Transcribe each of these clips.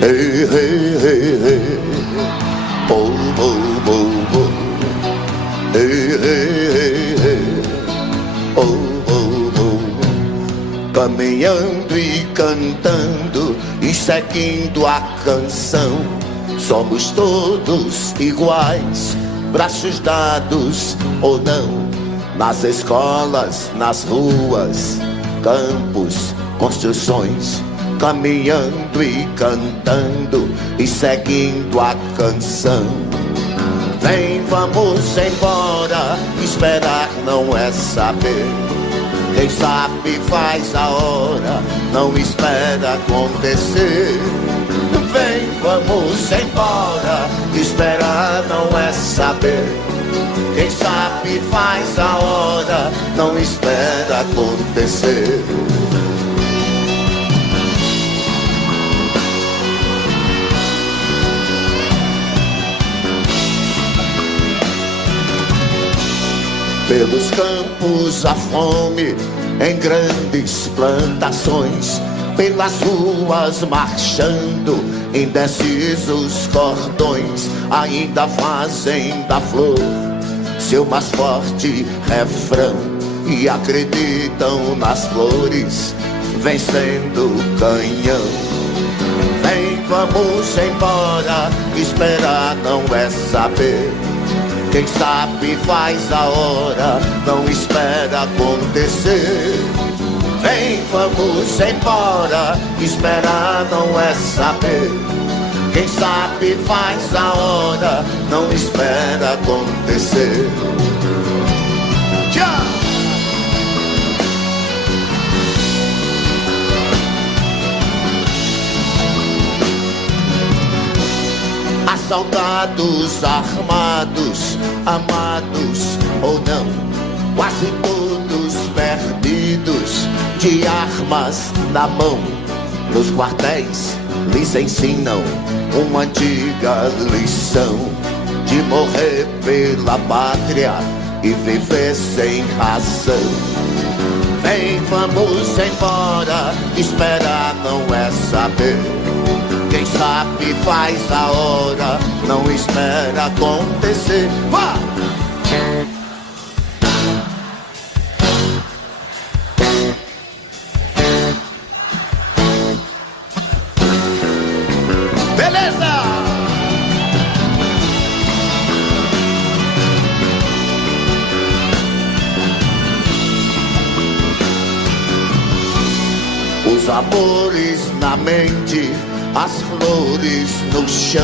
Hey, hey, hey, hey. Oh, oh, oh, oh. Hey, hey, hey, hey. Oh, oh, oh. Caminhando e cantando e seguindo a canção. Somos todos iguais, braços dados ou não. Nas escolas, nas ruas, campos, construções. Caminhando e cantando e seguindo a canção. Vem, vamos embora, esperar não é saber. Quem sabe faz a hora, não espera acontecer. Vem, vamos embora, esperar não é saber. Quem sabe faz a hora, não espera acontecer. Pelos campos a fome, em grandes plantações. Pelas ruas marchando, indecisos cordões. Ainda fazem da flor seu mais forte refrão. E acreditam nas flores, vencendo o canhão. Vem, vamos embora, esperar não é saber. Quem sabe faz a hora, não espera acontecer. Vem, vamos embora, esperar não é saber. Quem sabe faz a hora, não espera acontecer. Tchau! Soldados armados, amados ou não, quase todos perdidos, de armas na mão. Nos quartéis lhes ensinam uma antiga lição de morrer pela pátria e viver sem razão. Vem, vamos embora, esperar não é saber. Quem sabe faz a hora, não espera acontecer. Vá! Beleza! Os amores na mente, as flores no chão,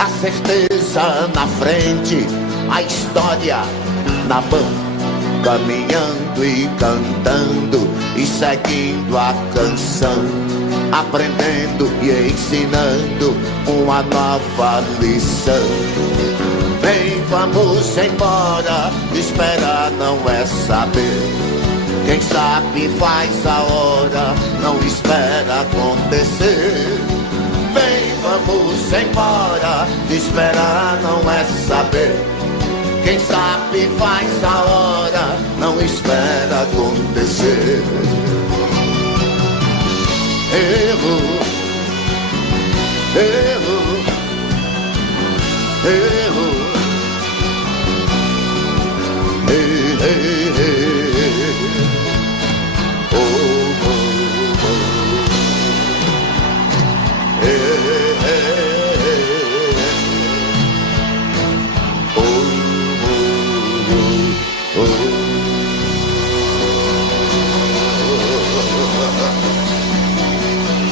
a certeza na frente, a história na mão. Caminhando e cantando e seguindo a canção. Aprendendo e ensinando uma nova lição. Vem, vamos embora, esperar não é saber. Quem sabe faz a hora, não espera acontecer. Vem, vamos embora, esperar não é saber. Quem sabe faz a hora, não espera acontecer. Erro, erro, erro, ei, ei, ei.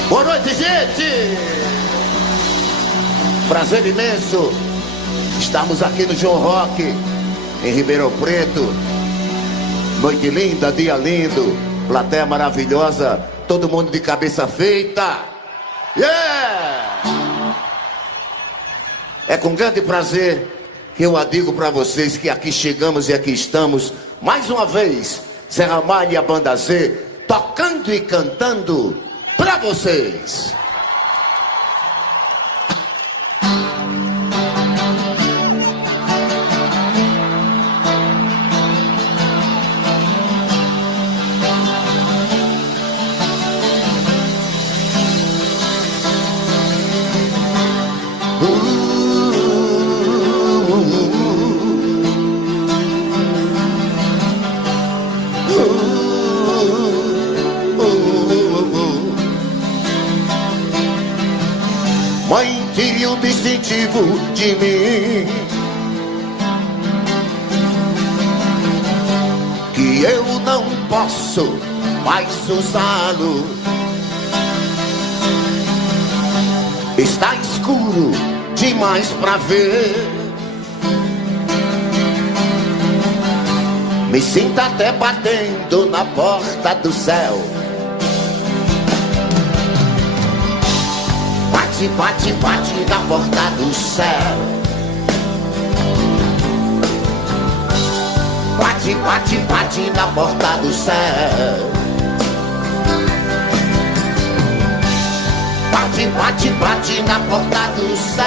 Boa noite, gente! Prazer imenso estarmos aqui no João Rock, em Ribeirão Preto. Noite linda, dia lindo, plateia maravilhosa, todo mundo de cabeça feita. Yeah! É com grande prazer que eu digo para vocês que aqui chegamos e aqui estamos, mais uma vez, Zé Ramalho e a Banda Z, tocando e cantando para vocês. tire o distintivo de mim, que eu não posso mais usá-lo. Está escuro demais pra ver. Me sinto até batendo na porta do céu. Bate, bate, bate na porta do céu. Bate, bate, bate na porta do céu. Bate, bate, bate na porta do céu.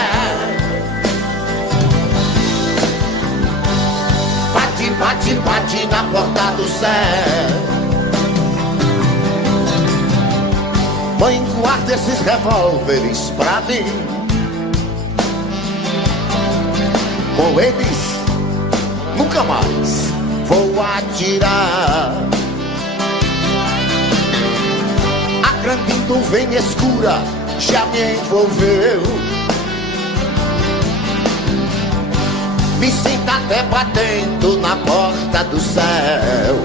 Bate, bate, bate na porta do céu. Mãe, guarda esses revólveres pra mim. Com eles nunca mais vou atirar. A grande nuvem escura já me envolveu. Me sinto até batendo na porta do céu.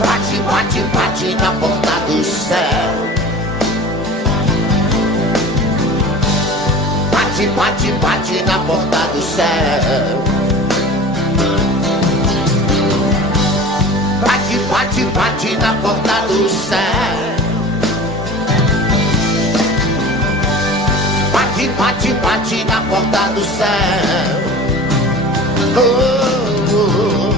Bate, bate, bate na porta do céu. Bate, bate, bate na porta do céu. Bate, bate, bate na porta do céu. Bate, bate, bate na porta do céu. Oh, oh, oh.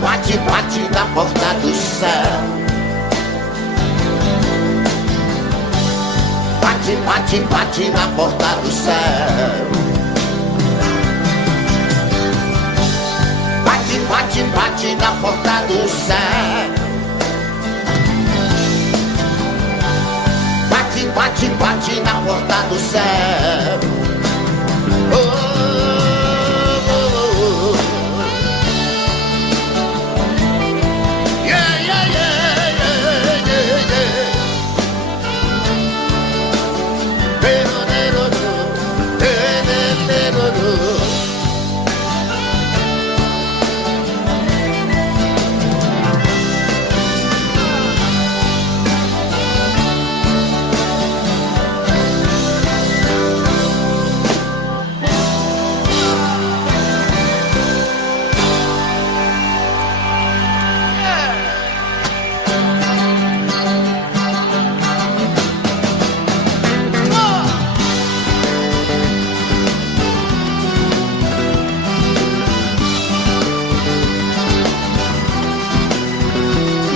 Bate, bate na porta do céu. Bate, bate, bate na porta do céu. Bate, bate, bate na porta do céu. Bate, bate, bate na porta do céu. Oh.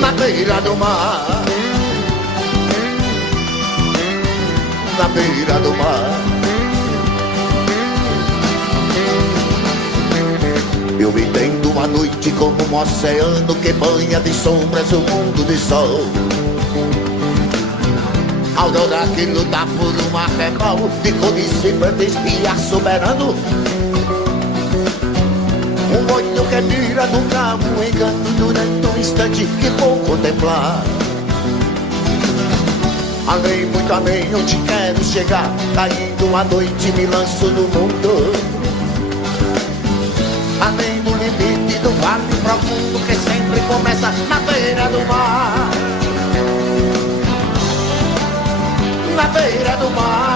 Na beira do mar, na beira do mar, eu me entendo a noite como um oceano que banha de sombras o mundo de sol. Aurora que luta por uma rebel de cores vibrantes, dia soberano. Um olho que mira no cabo, engano durante um instante que vou contemplar. Além, muito além, onde quero chegar, caindo a noite me lanço no mundo. Além do limite do vale profundo que sempre começa na beira do mar. Na beira do mar.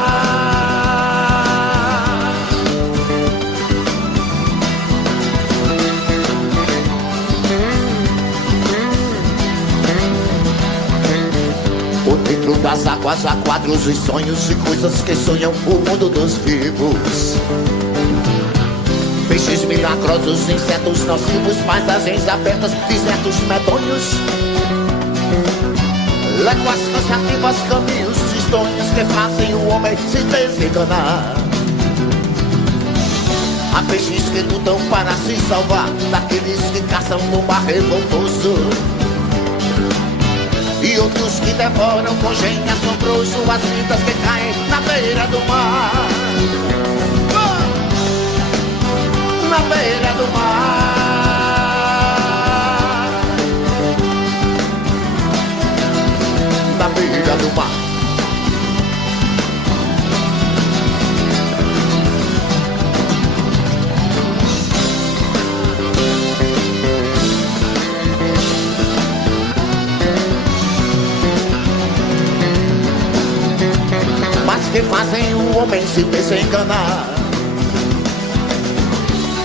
Dentro das águas há quadros e sonhos e coisas que sonham o mundo dos vivos. Peixes milagrosos, insetos nocivos, paisagens abertas, desertos medonhos, léguas cansativas, caminhos sonhos que fazem o homem se desenganar. Há peixes que lutam para se salvar daqueles que caçam no mar revoltoso, e outros que devoram com gênio assombroso as vidas que caem na beira do mar. Na beira do mar. Na beira do mar. Mas que fazem o homem se desenganar.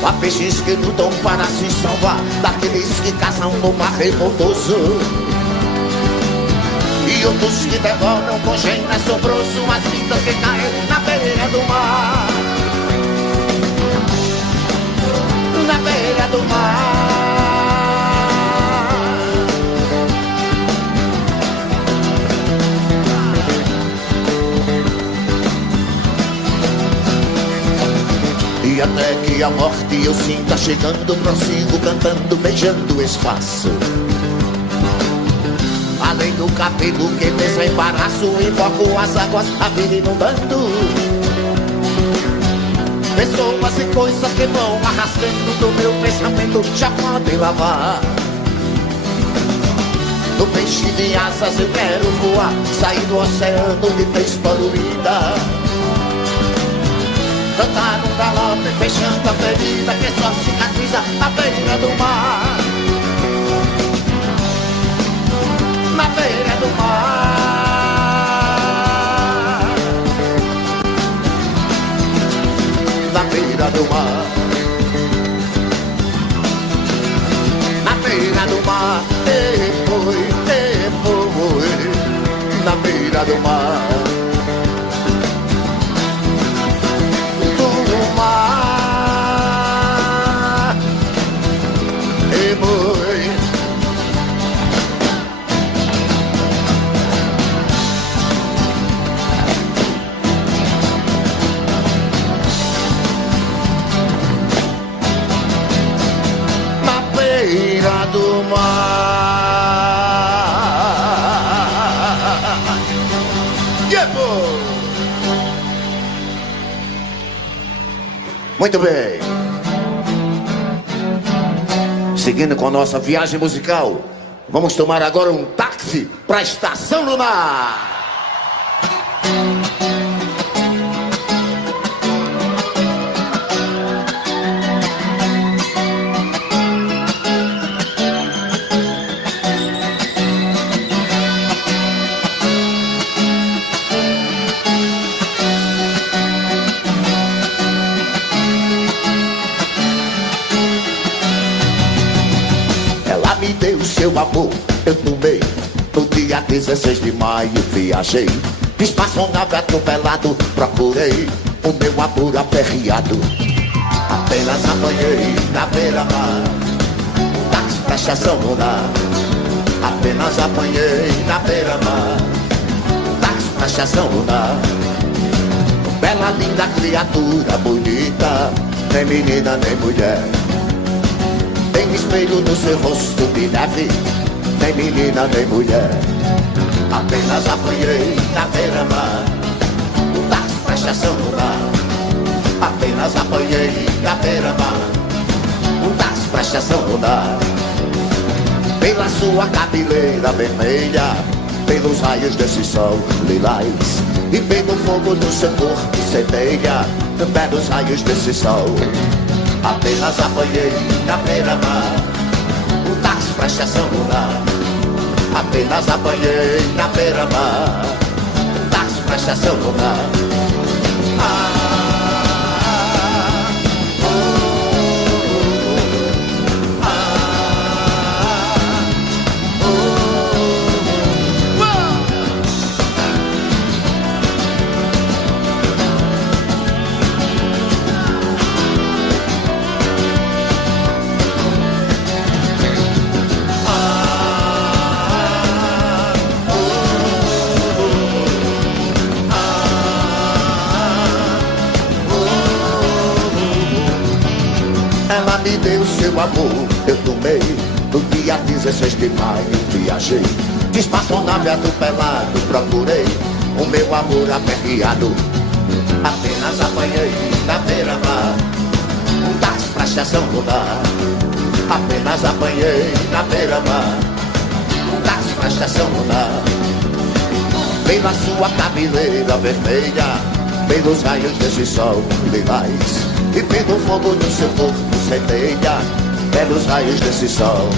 Há peixes que lutam para se salvar daqueles que caçam no mar revoltoso, e outros que devoram com gênio assombroso as vidas que caem na beira do mar. Na beira do mar. E até que a morte eu sinta chegando, prossigo cantando, beijando o espaço. Além do cabelo que desembaraço, invoco as águas, a vida inundando. Pessoas e coisas que vão arrastando do meu pensamento já podem lavar. No peixe de asas eu quero voar, sair do oceano de vez poluída. Cantar um galope fechando a ferida que só cicatriza na beira do mar. Na beira do mar. Na beira do mar. Na beira do mar. Depois, na beira do mar. Do mar. Yeah, boy. Muito bem. Seguindo com a nossa viagem musical, vamos tomar agora um táxi para a Estação Lunar. Me deu seu amor, eu tomei. No dia 16 de maio viajei, espaçonave atropelado, procurei o meu amor aperreado. Apenas apanhei na beira-mar um táxi pra Estação Lunar. Apenas apanhei na beira-mar um táxi pra Estação Lunar. Bela, linda criatura bonita, nem menina nem mulher. Tem espelho no seu rosto de neve, nem menina nem mulher. Apenas apanhei na beira-mar um táxi pra Estação Lunar. Apenas apanhei na beira-mar um táxi pra Estação Lunar. Pela sua cabeleira vermelha, pelos raios desse sol lilás, e pelo fogo do seu corpo centelha, pelos raios desse sol. Apenas apanhei na beira-mar um táxi pra Estação Lunar. Apenas apanhei na beira-mar um táxi pra Estação Lunar. ela me deu seu amor. Eu tomei no dia 16 de maio, viajei de espaçonave atropelado, procurei o meu amor aperreado. Apenas apanhei na beira-mar um táxi pra estação lunar. Apenas apanhei na beira-mar um táxi pra estação lunar. Pela sua cabeleira vermelha, pelos raios desse sol lilás, e pelo fogo do seu corpo centelha, pelos raios desse sol.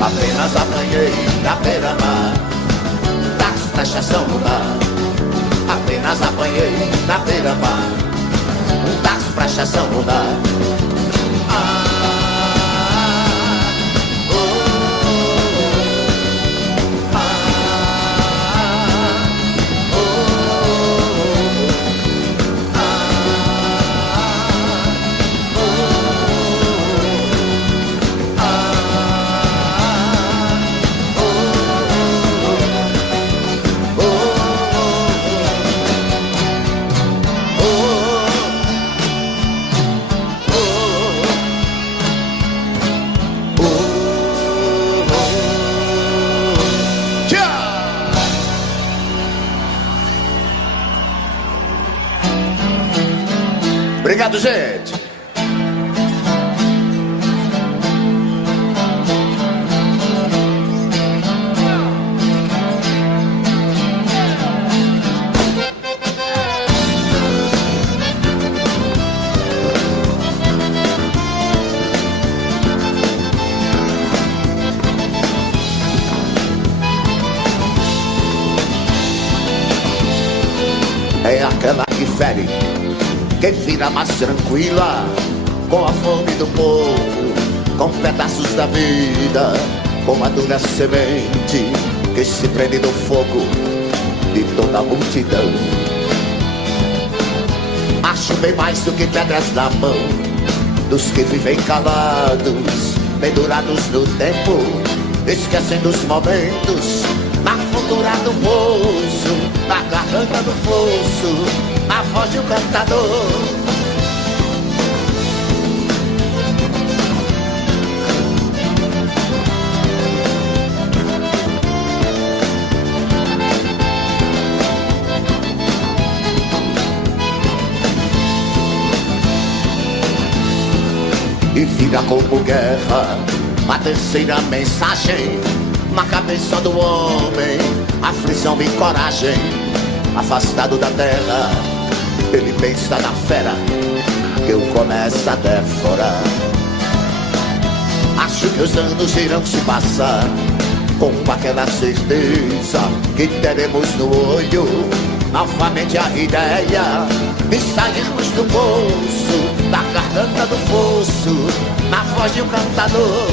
Apenas apanhei na beira-mar táxi pra estação lunar. Apenas apanhei na beira-mar um táxi pra estação lunar. Obrigado, gente. É aquela que fere, que vira mais tranquila, com a fome do povo, com pedaços da vida, com a dura semente que se prende no fogo de toda a multidão. Acho bem mais do que pedras na mão dos que vivem calados, pendurados no tempo, esquecendo os momentos, na fundura do poço, na garganta do fosso, a voz de um cantador. E vira como guerra a terceira mensagem na cabeça do homem, aflição e coragem. Afastado da terra, ele pensa na fera que o começa a devorar. Acho que os anos irão se passar com aquela certeza que teremos no olho novamente a ideia de sairmos do poço, da garganta do fosso, na voz de um cantador.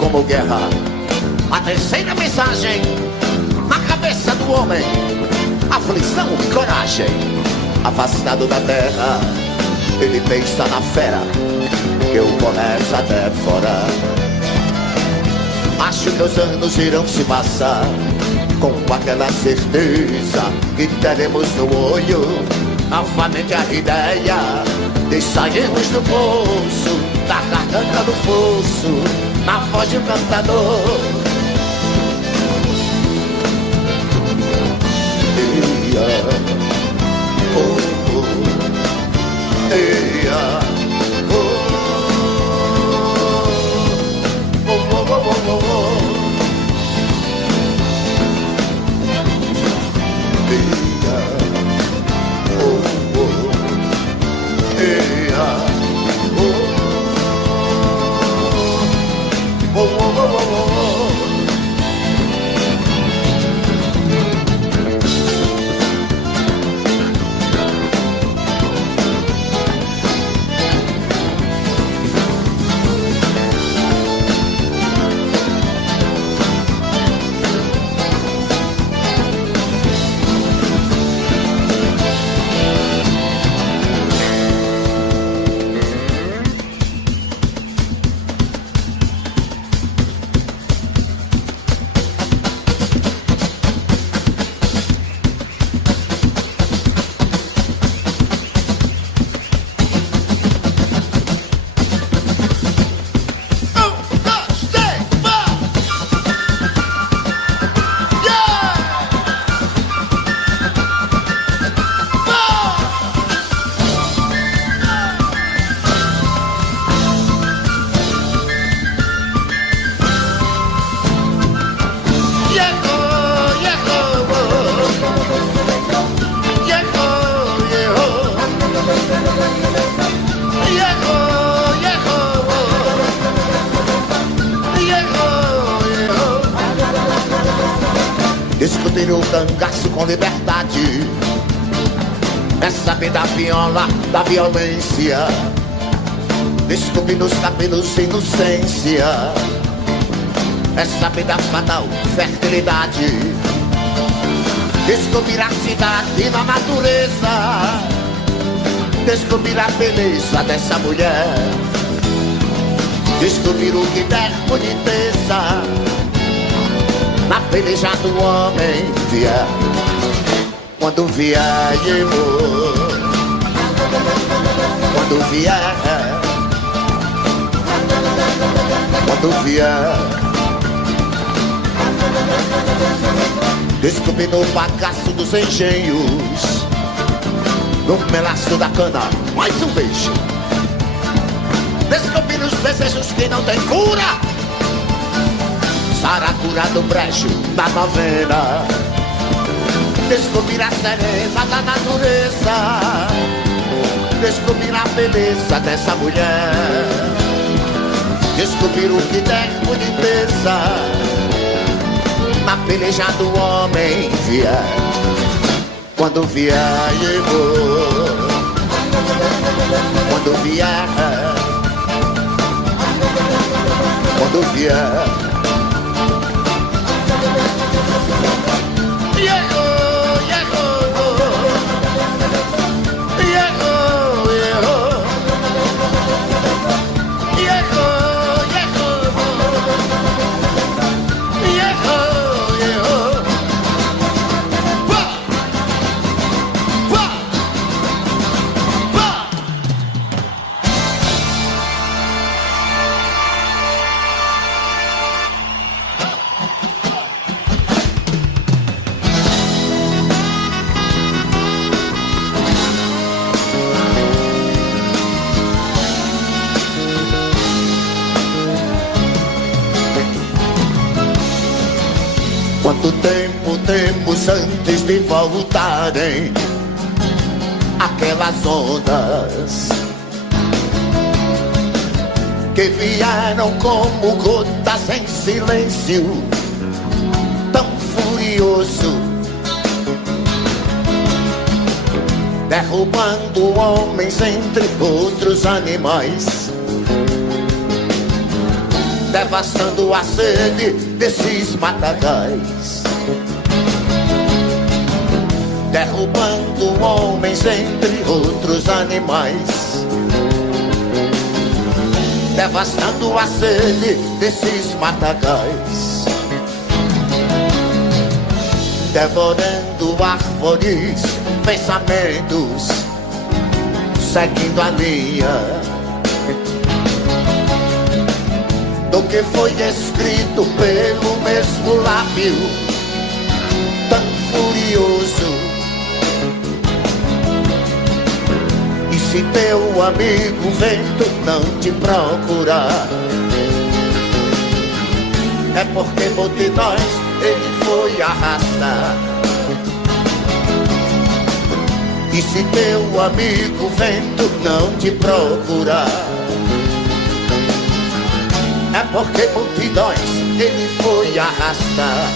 Como guerra, a terceira mensagem na cabeça do homem, aflição e coragem. Afastado da terra, ele pensa na fera que o começa a devorar. Acho que os anos irão se passar com aquela certeza que teremos no olho novamente a ideia de sairmos do poço, da garganta do fosso, na voz de um cantador. Eia, oh, oh, eia, oh, oh, oh, oh, oh, oh. Eia, oh, oh, eia, oh. Oh, oh, oh, oh, oh. Discutir o cangaço com liberdade é saber da viola, da violência. Descobrir nos cabelos inocência é saber da fatal fertilidade. Descobrir a cidade na natureza, descobrir a beleza dessa mulher, descobrir o que der boniteza na peleja do homem vier. Quando vier, amor, quando vier, quando vier, descobrir no bagaço dos engenhos, no melaço da cana, mais um beijo. Descobrir os desejos que não tem cura, saracura do brejo da novena. Descobrir a serena da natureza, descobrir a beleza dessa mulher, descobrir o que der boniteza na peleja do homem vier. Quando vier, amor, quando vier, quando vier, quanto tempo temos antes de voltarem aquelas ondas que vieram como gotas em silêncio tão furioso, derrubando homens entre outros animais, devastando a sede desses matagais, derrubando homens entre outros animais, devastando a sede desses matagais, devorando árvores, pensamentos, seguindo a linha do que foi escrito pelo mesmo lábio tão furioso. E se teu amigo vento não te procurar, é porque multidões ele foi arrastar. E se teu amigo vento não te procurar, é porque multidões ele foi arrastar.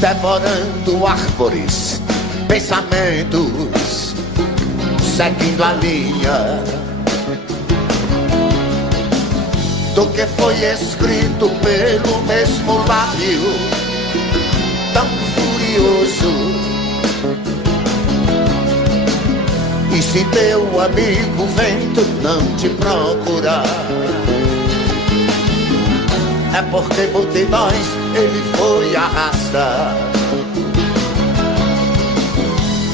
Devorando árvores, pensamentos, seguindo a linha do que foi escrito pelo mesmo lábio tão furioso. E se teu amigo vento não te procurar, É porque multidões ele foi arrastar.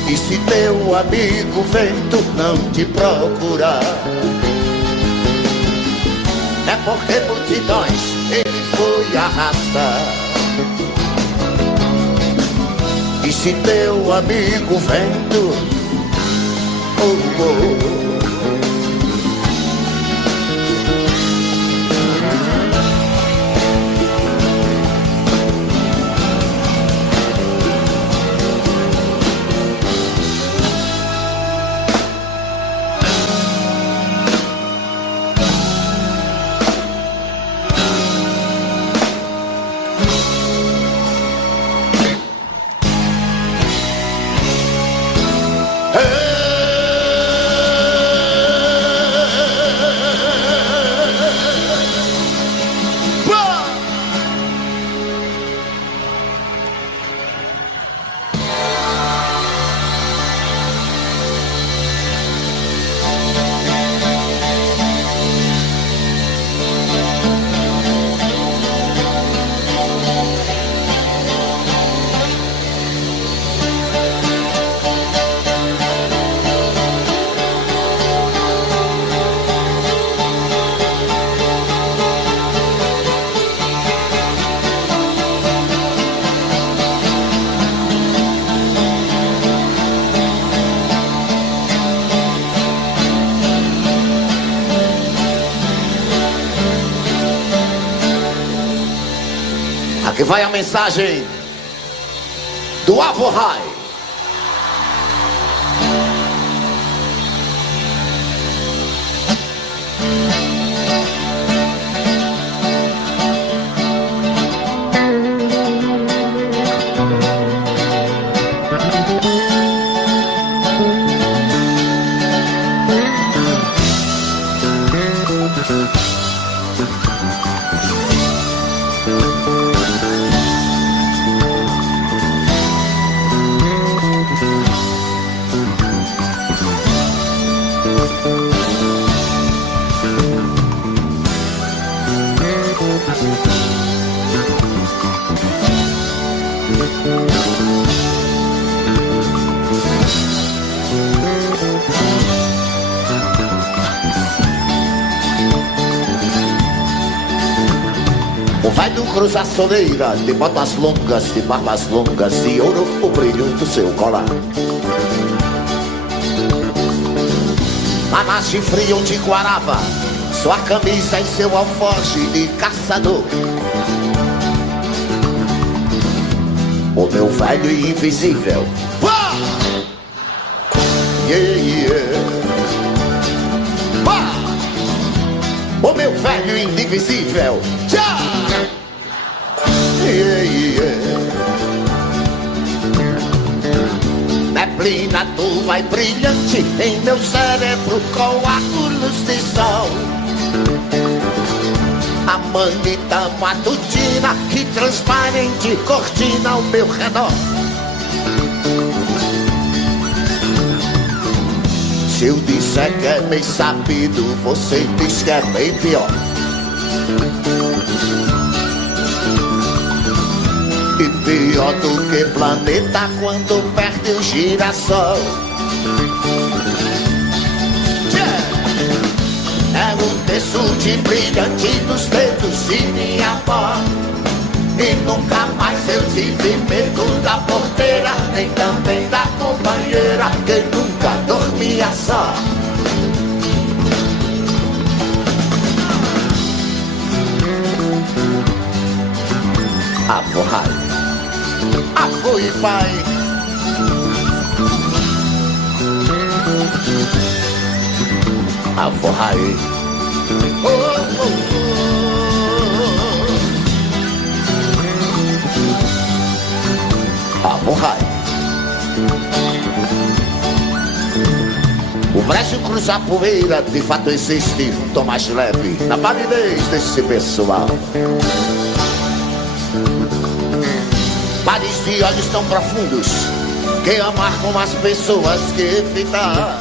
E se teu amigo vento não te procurar, é porque multidões ele foi arrastar. E se teu amigo vento, oh, oh, aqui vai a mensagem do Avorrai. O velho cruza a soleira, de botas longas, de barbas longas, de ouro o brilho do seu colar. Manas de frio de guarava, sua camisa e seu alforje de caçador. O meu velho e invisível, pá! Yeah, yeah. Pá! O meu velho e indivisível, tchau! Yeah, yeah. Neblina tua e brilhante em meu cérebro coágulos de sol. A manita matutina que transparente cortina ao meu redor. Se eu disser que é bem sabido, você diz que é bem pior. E pior do que planeta quando perde o girassol. É um terço de brilhante nos dedos de minha avó. E nunca mais eu tive medo da porteira, nem também da companheira, que nunca dormia só. Avorrai, avô e pai. Avorrai, oh, oh, oh. Avorrai. O Brasil cruza a poeira, de fato existe um tom mais leve na validez desse pessoal. Pares de olhos tão profundos que amargam as pessoas que evitar,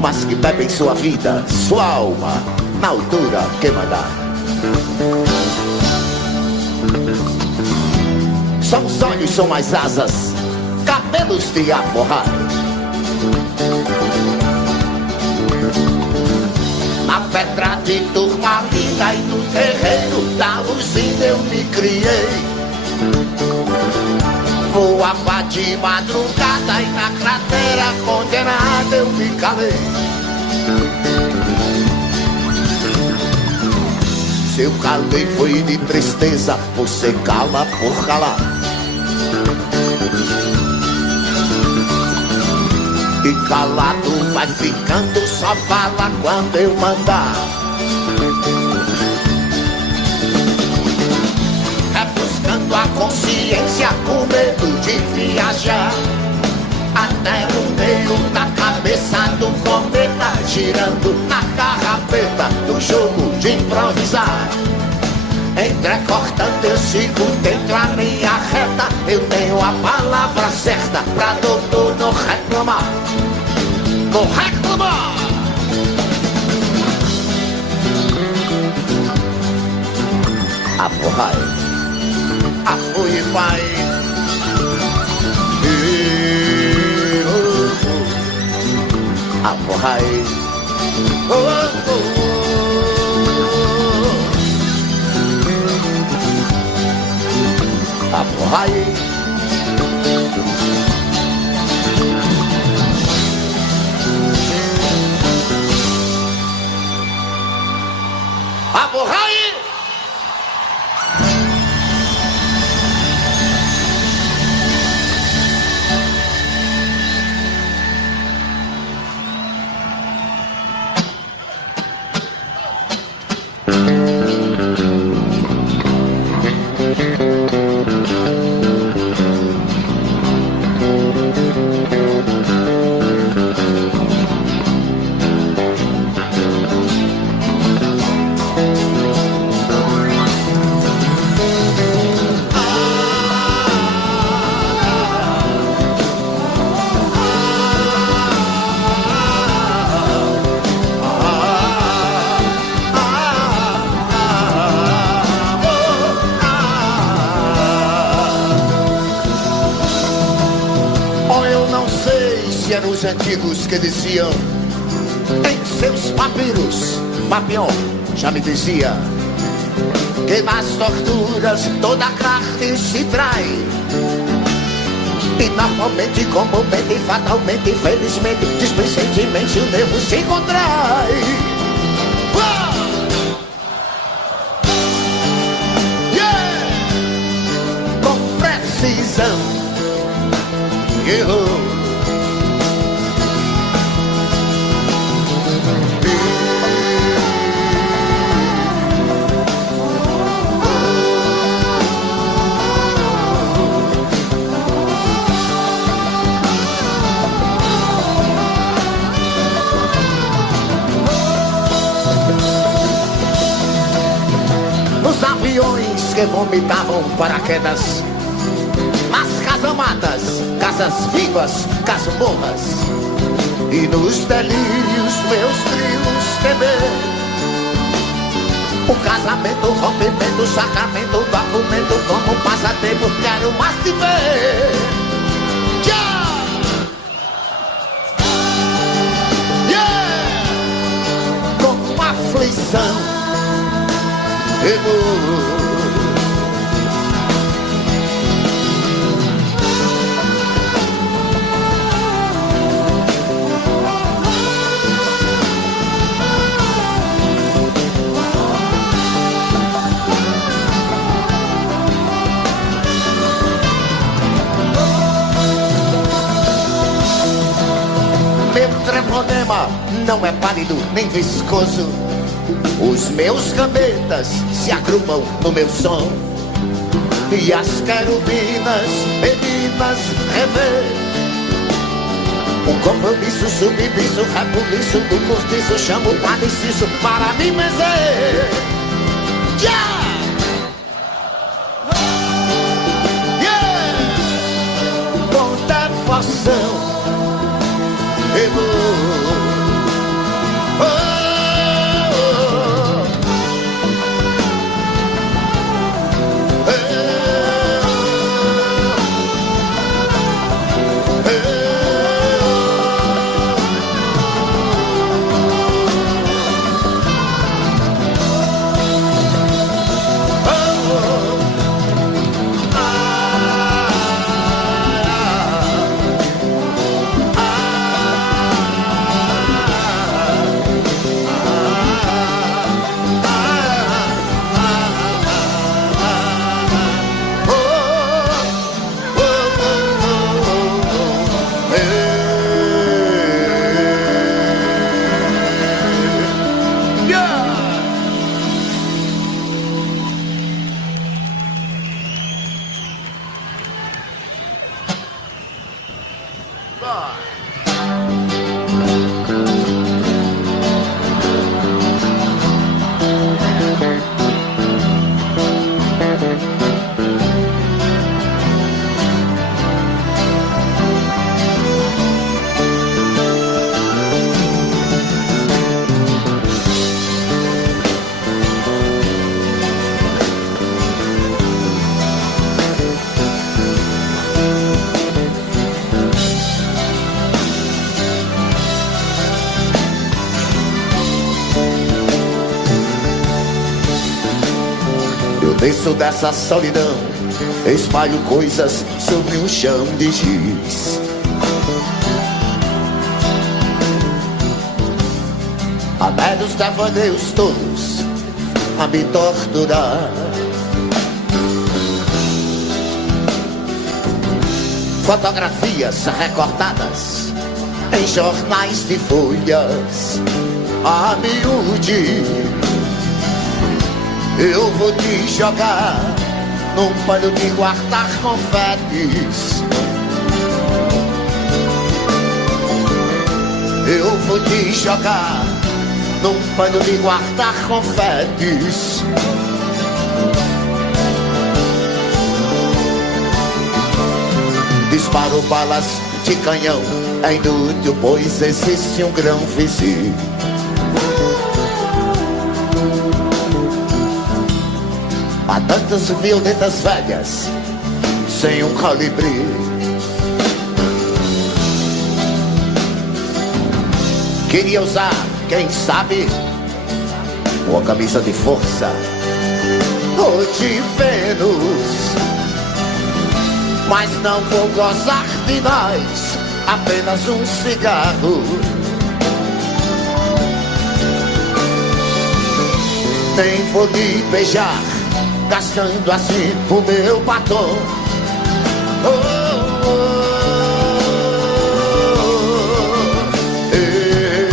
mas que bebem sua vida, sua alma na altura que mandar. São os olhos, são as asas, cabelos de aforrar. Na pedra de turmalina e no terreiro da usina eu me criei. Voava de madrugada e na cratera condenada eu me calei. Se eu calei foi de tristeza, você cala por calar. E calado vai ficando, só fala quando eu mandar. É buscando a consciência com medo de viajar até o meio da cabeça do cometa, girando na carrapeta do jogo de improvisar. Entrecortando eu sigo dentro a minha reta. Eu tenho a palavra certa pra doutor não reclamar. Não reclamar. Aporrai, apoie e vai. Aporrai, oh, oh, oh. Aporrai, aporrai. Eram os antigos que diziam em seus papiros, Papião já me dizia que nas torturas toda a carne se trai. E normalmente, comumente, fatalmente, infelizmente, dispensentemente o nervo se contrai. Yeah! Com precisão. Errou. Aviões que vomitavam paraquedas nas casamatas, casas vivas, casmorras. E nos delírios meus trios temer o casamento, o rompimento, o sacramento, o documento como passatempo, quero mais te ver. Yeah! Com aflição. Meu treponema não é pálido nem viscoso. Os meus gametas se agrupam no meu som. E as querubinas, meninas, rever um compromisso, submisso, rebuliço do cortiço. Chamo o padeciço para me benzer. Yeah! Yeah! Com devoção eu vou. Oh! Eu desço dessa solidão, espalho coisas sobre um chão de giz. Há velhos devaneios todos a me torturar. Fotografias recortadas em jornais de folhas a miúde. Eu vou te jogar num pano de guardar confetes. Eu vou te jogar num pano de guardar confetes. Disparo balas de canhão, é inútil, pois existe um grão vizinho. Há tantas violetas velhas sem um colibri. Queria usar, quem sabe, uma camisa de força ou de Vênus, mas não vou gozar de nós, apenas um cigarro. Nem vou lhe beijar, gastando assim o meu batom. Oh, oh, oh, eh.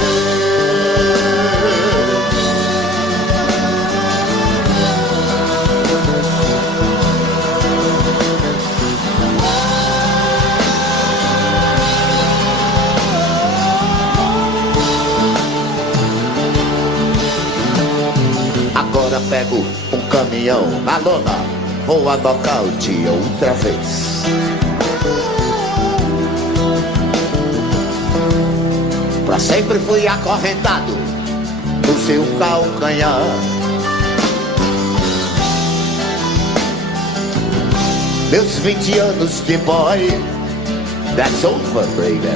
Agora pego um caminhão na lona, vou a nocaute outra vez. Pra sempre fui acorrentado no seu calcanhar. Meus 20 anos de boy, that's over, baby.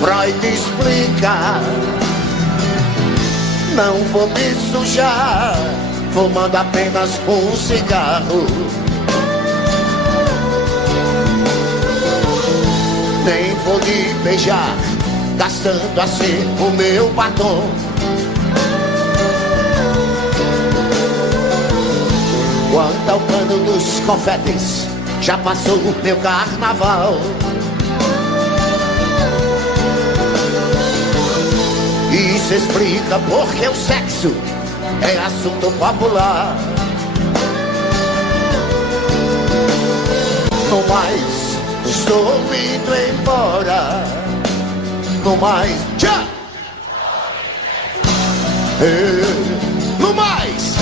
Freud explica. Não vou me sujar, fumando apenas um cigarro. Nem vou lhe beijar, gastando assim o meu batom. Quanto ao cano dos confetes, já passou o meu carnaval. Isso explica porque o sexo é assunto popular. No mais, estou indo embora. No mais, já! No mais!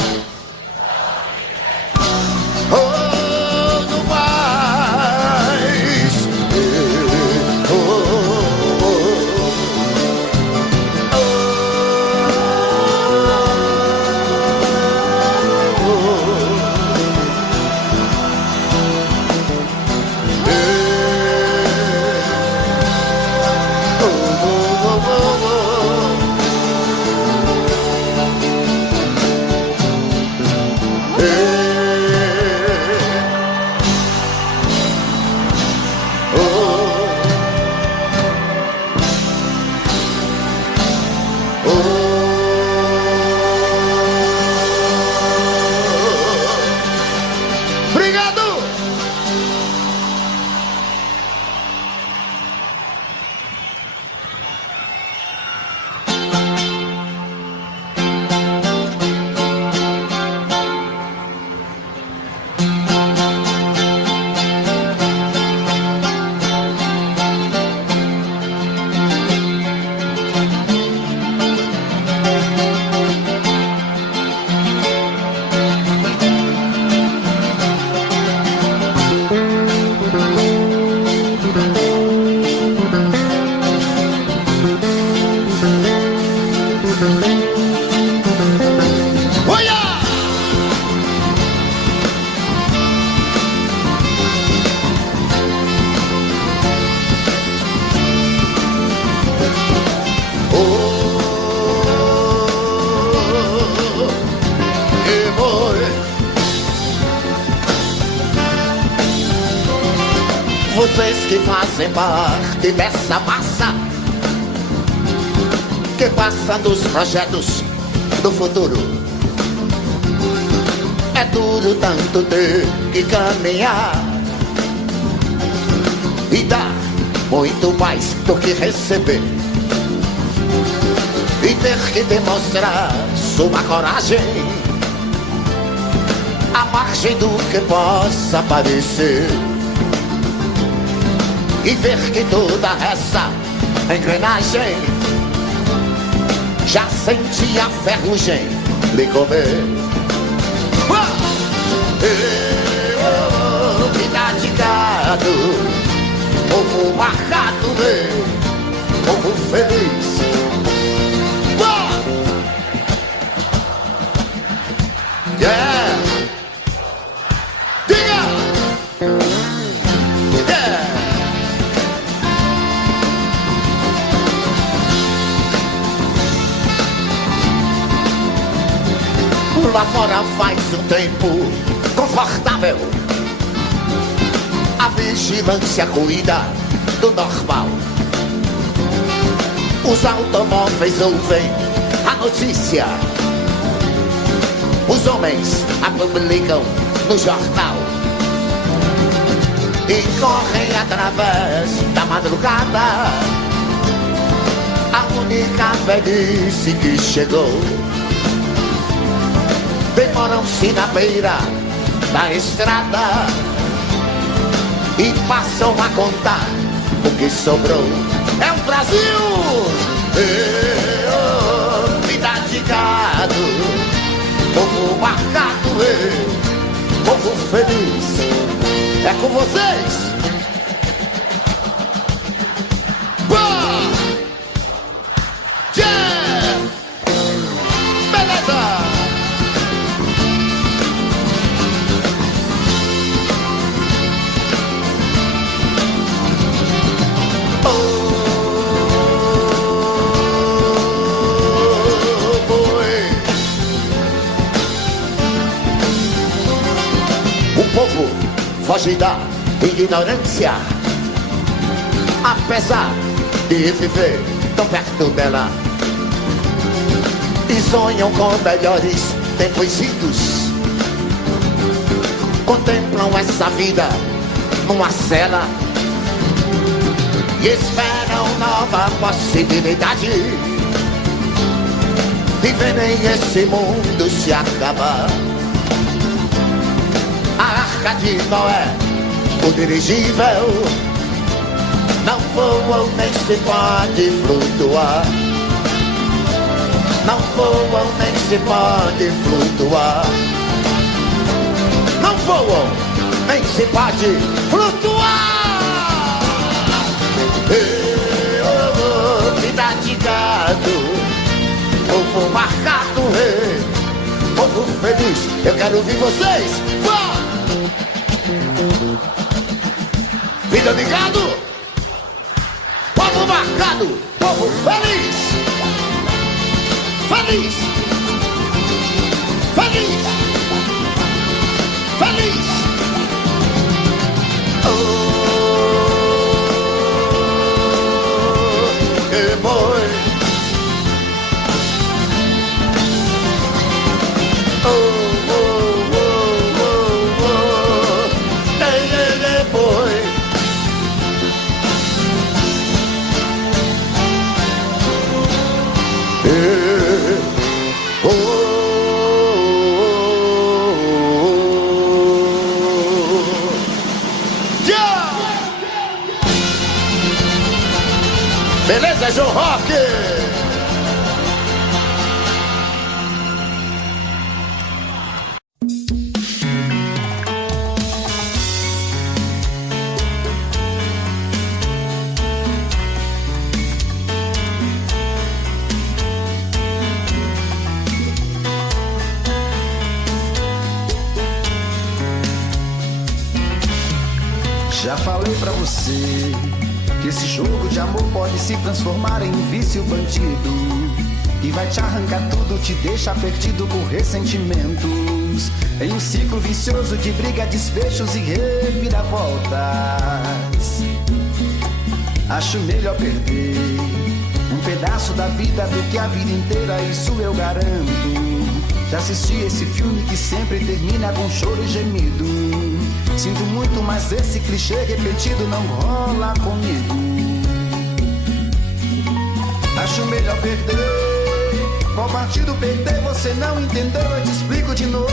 Oh, no mais! Oh, oh, oh. vocês que fazem parte dessa massa que passa nos projetos do futuro. É duro tanto ter que caminhar e dar muito mais do que receber, e ter que demonstrar sua coragem à margem do que possa parecer, e ver que toda essa engrenagem já senti a ferrugem lhe comer. Vida de gado, povo marcado, povo feliz. Yeah! Diga! Yeah! Lá fora faz um tempo confortável, a vigilância cuida do normal. Os automóveis ouvem a notícia, os homens a publicam no jornal e correm através da madrugada. A única velhice que chegou, demoram-se na beira da estrada e passam a contar o que sobrou. É o Brasil! Vida de gado, povo marcado, povo feliz. É com vocês! Foge da ignorância, apesar de viver tão perto dela, e sonham com melhores tempos idos. Contemplam essa vida numa cela e esperam nova possibilidade de verem esse mundo se acabar. A Arca de Noé, o dirigível, não voam nem se pode flutuar. Não voam nem se pode flutuar. Não voam nem se pode flutuar. Vida de gado, povo marcado, povo feliz. Eu quero ouvir vocês. Vida de gado, povo marcado, povo feliz. Feliz, feliz, feliz. Que boy. Beleza, João Rock? Já falei pra você que esse jogo de amor pode se transformar em vício bandido. e vai te arrancar tudo, te deixa perdido por ressentimentos, em um ciclo vicioso de briga, desfechos e reviravoltas. Acho melhor perder um pedaço da vida do que a vida inteira, isso eu garanto. Já assisti esse filme que sempre termina com choro e gemido. Sinto muito, mas esse clichê repetido não rola comigo. Acho melhor perder. Qual partido perder? Você não entendeu, eu te explico de novo.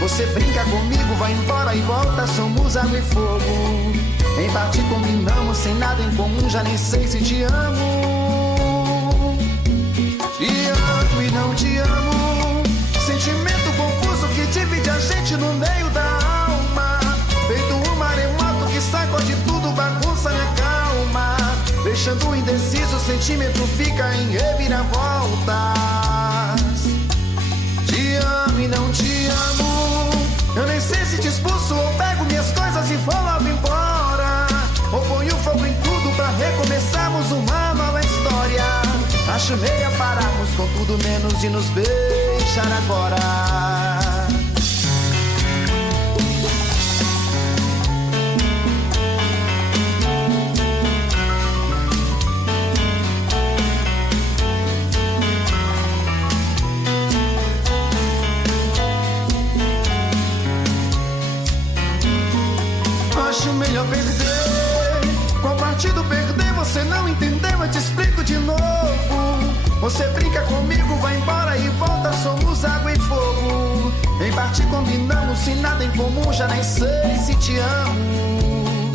Você brinca comigo, vai embora e volta, somos água e fogo. Em parte combinamos, sem nada em comum, já nem sei se te amo. Te amo e não te amo. Sentimento confuso que divide a gente no meio da alma. Feito um maremoto que sacode tudo, bagunça minha calma. Deixando indeciso, o sentimento fica em reviravoltas. Te amo e não te amo. Eu nem sei se te expulso ou pego minhas coisas e vou logo embora, ou ponho fogo em tudo pra recomeçarmos uma nova história. Acho meio pararmos com tudo menos de nos beijar agora. Acho melhor perder. Qual partido perder? Você não entendeu, eu te explico de novo. Você brinca comigo, vai embora e volta, somos água e fogo. Em parte combinamos, sem nada em comum, já nem sei se te amo.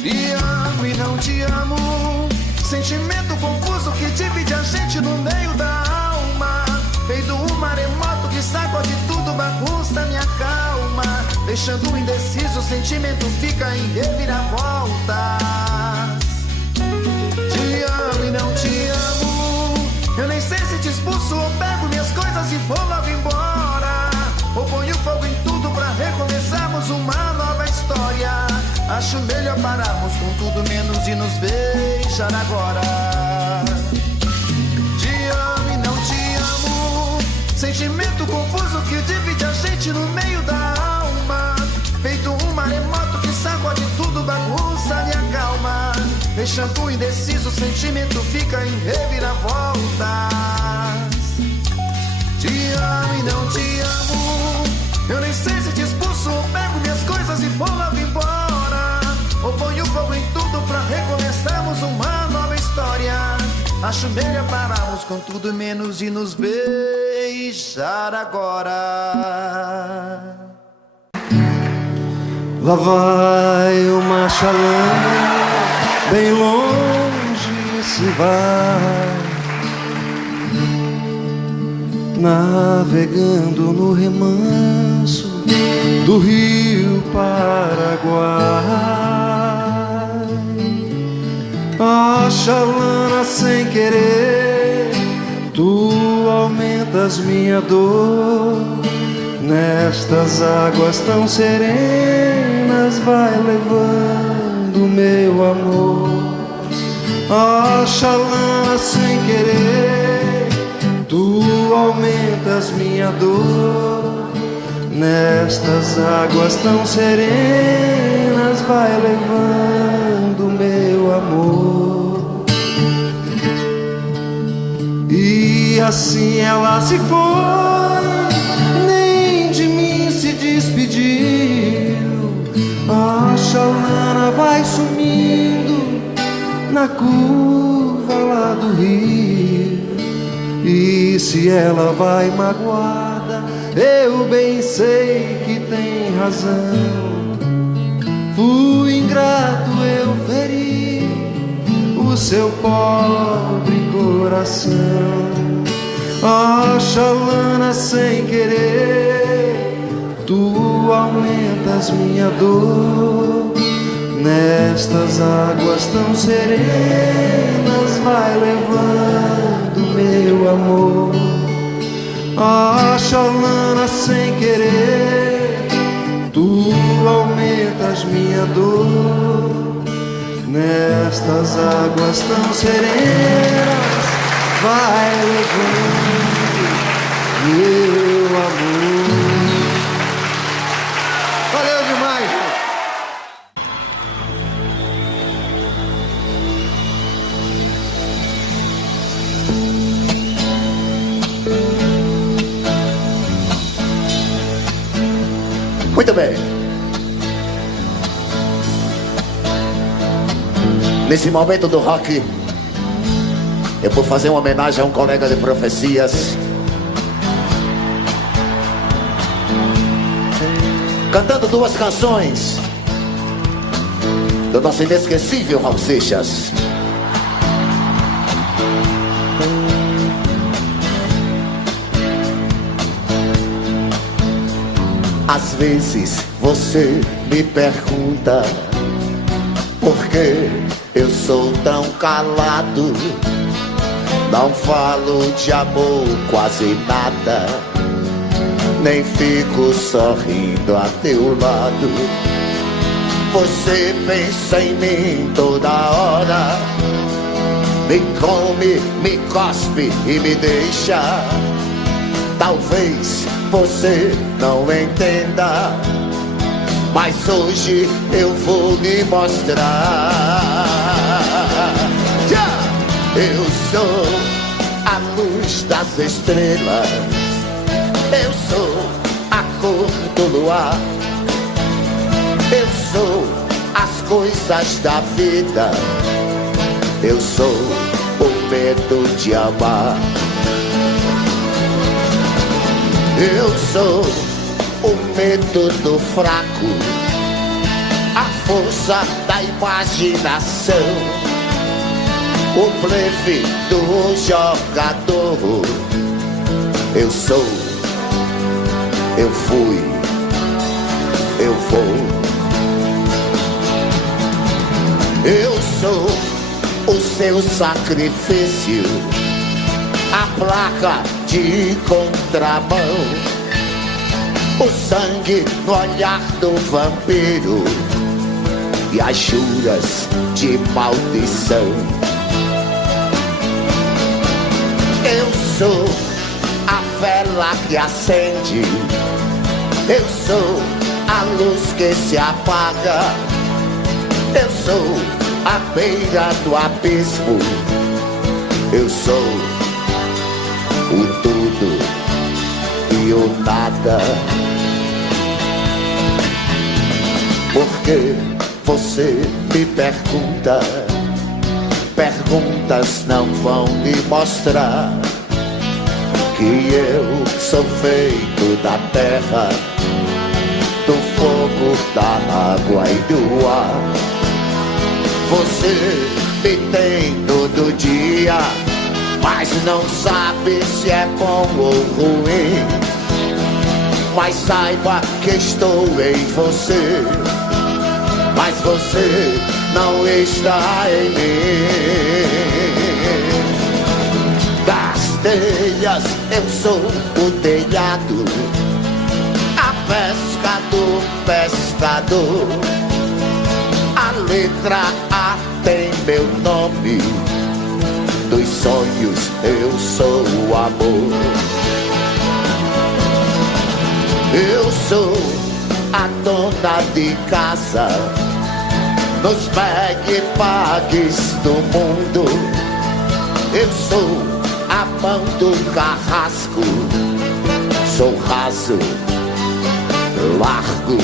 Te amo e não te amo. Sentimento confuso que divide a gente no meio da alma. Feito um maremoto que sacode tudo, bagunça minha calma. Deixando indeciso, o sentimento fica em reviravoltas. Te amo e não te amo. Eu nem sei se te expulso ou pego minhas coisas e vou logo embora, ou ponho fogo em tudo pra recomeçarmos uma nova história. Acho melhor pararmos com tudo menos de nos beijar agora. Te amo e não te amo. Sentimento confuso que divide a gente no meio da alma. Feito um maremoto que sacode tudo, bagunça minha calma. Deixando indeciso, o sentimento fica em reviravoltas. Te amo e não te amo. Eu nem sei se te expulso ou pego minhas coisas e vou logo embora, ou ponho fogo em tudo pra recomeçarmos uma nova história. Acho melhor pararmos com tudo menos de nos beijar agora. Lá vai uma chalana, bem longe se vai, navegando no remanso do rio Paraguai. A chalana sem querer, tu aumentas minha dor. Nestas águas tão serenas vai levando meu amor. A chalana sem querer, tu aumentas minha dor. Nestas águas tão serenas vai levando meu amor. E assim ela se foi, nem de mim se despediu. A chalana vai sumindo na curva lá do rio. E se ela vai magoada, eu bem sei que tem razão. Fui ingrato, eu feri o seu pobre coração. A chalana sem querer, tu aumentas minha dor. Nestas águas tão serenas vai levando meu amor. A chalana sem querer, tu aumentas minha dor. Nestas águas tão serenas vai levando meu amor. Valeu demais, gente. Muito bem. Nesse momento do rock, eu vou fazer uma homenagem a um colega de profecias, cantando duas canções do nosso inesquecível Raul Seixas. Às vezes você me pergunta por que eu sou tão calado, não falo de amor quase nada, nem fico sorrindo a teu lado. Você pensa em mim toda hora, me come, me cospe e me deixa. Talvez você não entenda, mas hoje eu vou lhe mostrar. Eu sou a luz das estrelas, eu sou a cor do luar, eu sou as coisas da vida, eu sou o medo de amar. Eu sou o medo do fraco, a força da imaginação, o blefe do jogador. Eu sou, eu fui, eu vou. Eu sou o seu sacrifício, a placa de contramão, o sangue no olhar do vampiro e as juras de maldição. Eu sou a vela que acende, eu sou a luz que se apaga, eu sou a beira do abismo, eu sou o tudo e o nada. Porque você me pergunta, perguntas não vão lhe mostrar que eu sou feito da terra, do fogo, da água e do ar. Você me tem todo dia, mas não sabe se é bom ou ruim. Mas saiba que estou em você, mas você não está em mim. Das telhas eu sou o telhado, a pesca do pescador. A letra A tem meu nome, dos sonhos eu sou o amor. Eu sou a dona de casa, nos pegue-pagues do mundo. Eu sou a mão do carrasco, sou raso, largo,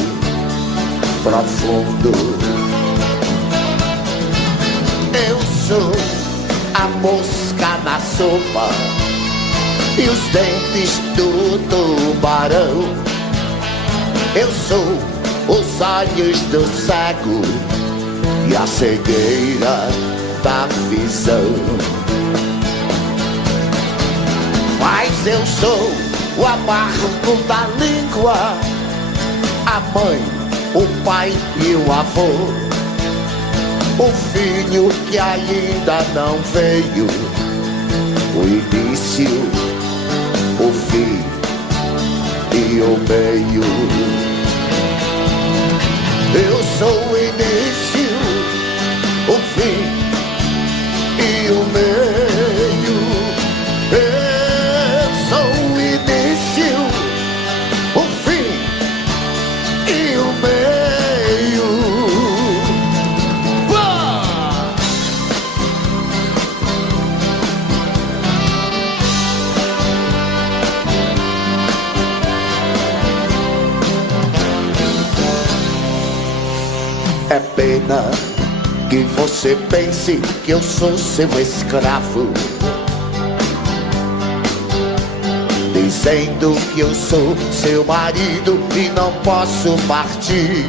profundo. Eu sou a mosca na sopa e os dentes do tubarão. Eu sou os olhos do cego e a cegueira da visão. Mas eu sou o amargo da língua, a mãe, o pai e o avô, o filho que ainda não veio, o início, o fim e o meio. Eu sou o início, o fim e o meio. É pena que você pense que eu sou seu escravo, dizendo que eu sou seu marido e não posso partir.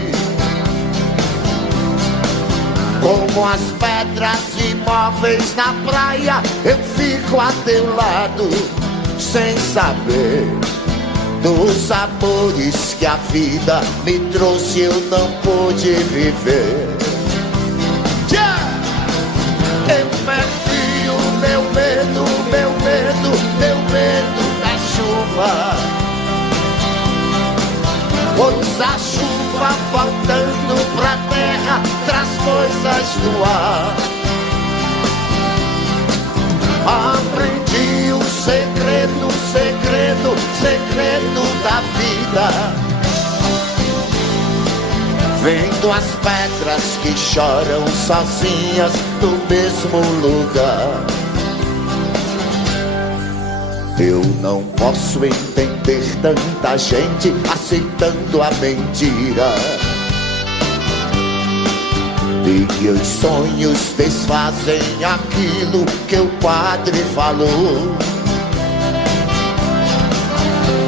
Como as pedras imóveis na praia, eu fico a teu lado, sem saber dos amores que a vida me trouxe, eu não pude viver. Eu perdi o meu medo, meu medo da chuva, pois a chuva voltando pra terra traz coisas do ar. Aprendi o segredo, segredo, segredo da vida, vendo as pedras que choram sozinhas no mesmo lugar. Eu não posso entender tanta gente aceitando a mentira de que os sonhos desfazem aquilo que o padre falou.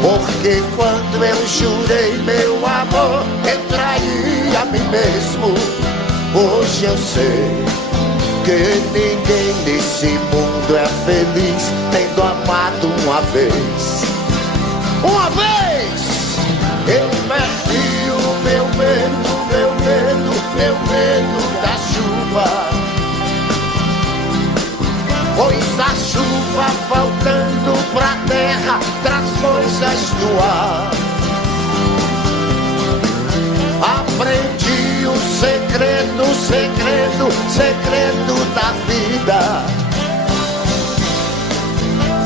Porque quando eu jurei meu amor, eu traí a mim mesmo. Hoje eu sei que ninguém nesse mundo é feliz tendo amado uma vez. Uma vez! Eu perdi o meu medo, meu medo, meu medo da chuva, pois a chuva voltando pra terra traz coisas do ar. Aprendi o segredo, segredo, segredo da vida,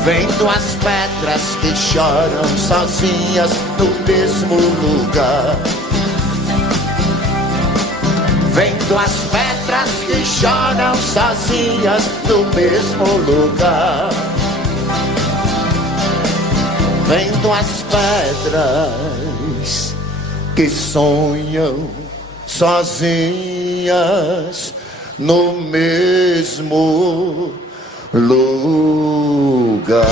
vendo as pedras que choram sozinhas no mesmo lugar. Vendo as pedras que choram sozinhas no mesmo lugar. Vendo as pedras que sonham sozinhas no mesmo lugar.